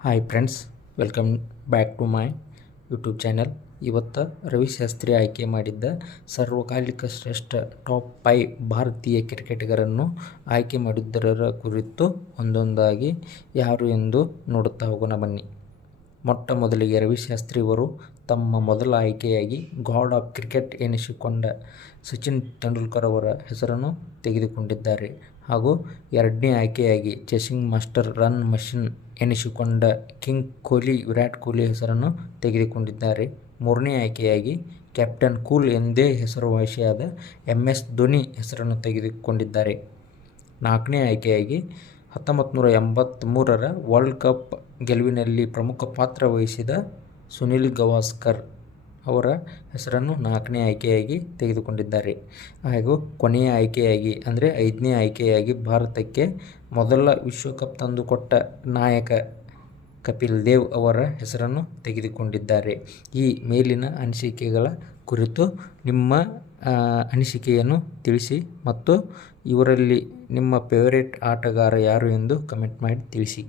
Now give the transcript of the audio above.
Hi friends, welcome back to my YouTube channel. ಇವತ್ತು ರವಿಶಾಸ್ತ್ರಿ ಆಯ್ಕೆ ಮಾಡಿದ್ದ ಸರ್ವಕಾಲಿಕ ಶ್ರೇಷ್ಠ ಟಾಪ್ 5 ಭಾರತೀಯ ಕ್ರಿಕೆಟಿಗರನ್ನು ಆಯ್ಕೆ ಮಾಡಿದ್ದರ ಕುರಿತು ಒಂದೊಂದಾಗಿ ಯಾರು ಎಂದು ನೋಡುತ್ತಾ ಹೋಗೋಣ ಬನ್ನಿ. ಮೊಟ್ಟ ಮೊದಲಿಗೆ ರವಿಶಾಸ್ತ್ರಿ ಅವರು ತಮ್ಮ ಮೊದಲ ಆಯ್ಕೆಯಾಗಿ ಗಾಡ್ ಆಫ್ ಕ್ರಿಕೆಟ್ ಎನಿಸಿಕೊಂಡ ಸಚಿನ್ ತೆಂಡೂಲ್ಕರ್ ಅವರ ಹೆಸರನ್ನು ತೆಗೆದುಕೊಂಡಿದ್ದಾರೆ. ಹಾಗೂ ಎರಡನೇ ಆಯ್ಕೆಯಾಗಿ ಚೇಸಿಂಗ್ ಮಾಸ್ಟರ್ ರನ್ ಮಷಿನ್ ಎನಿಸಿಕೊಂಡ ಕಿಂಗ್ ಕೊಹ್ಲಿ ವಿರಾಟ್ ಕೊಹ್ಲಿ ಹೆಸರನ್ನು ತೆಗೆದುಕೊಂಡಿದ್ದಾರೆ. ಮೂರನೇ ಆಯ್ಕೆಯಾಗಿ ಕ್ಯಾಪ್ಟನ್ ಕೂಲ್ ಎಂದೇ ಹೆಸರುವಾಸಿಯಾದ MS ಧೋನಿ ಹೆಸರನ್ನು ತೆಗೆದುಕೊಂಡಿದ್ದಾರೆ. ನಾಲ್ಕನೇ ಆಯ್ಕೆಯಾಗಿ 1983ರ ವರ್ಲ್ಡ್ ಕಪ್ ಗೆಲುವಿನಲ್ಲಿ ಪ್ರಮುಖ ಪಾತ್ರ ವಹಿಸಿದ ಸುನಿಲ್ ಗವಾಸ್ಕರ್ ಅವರ ಹೆಸರನ್ನು ನಾಲ್ಕನೇ ಆಯ್ಕೆಯಾಗಿ ತೆಗೆದುಕೊಂಡಿದ್ದಾರೆ. ಹಾಗೂ ಕೊನೆಯ ಆಯ್ಕೆಯಾಗಿ ಅಂದರೆ 5ನೇ ಆಯ್ಕೆಯಾಗಿ ಭಾರತಕ್ಕೆ ಮೊದಲ ವಿಶ್ವಕಪ್ ತಂದುಕೊಟ್ಟ ನಾಯಕ ಕಪಿಲ್ ದೇವ್ ಅವರ ಹೆಸರನ್ನು ತೆಗೆದುಕೊಂಡಿದ್ದಾರೆ. ಈ ಮೇಲಿನ ಅನಿಸಿಕೆಗಳ ಕುರಿತು ನಿಮ್ಮ ಅನಿಸಿಕೆಯನ್ನು ತಿಳಿಸಿ ಮತ್ತು ಇವರಲ್ಲಿ ನಿಮ್ಮ ಫೇವರೇಟ್ ಆಟಗಾರ ಯಾರು ಎಂದು ಕಮೆಂಟ್ ಮಾಡಿ ತಿಳಿಸಿ.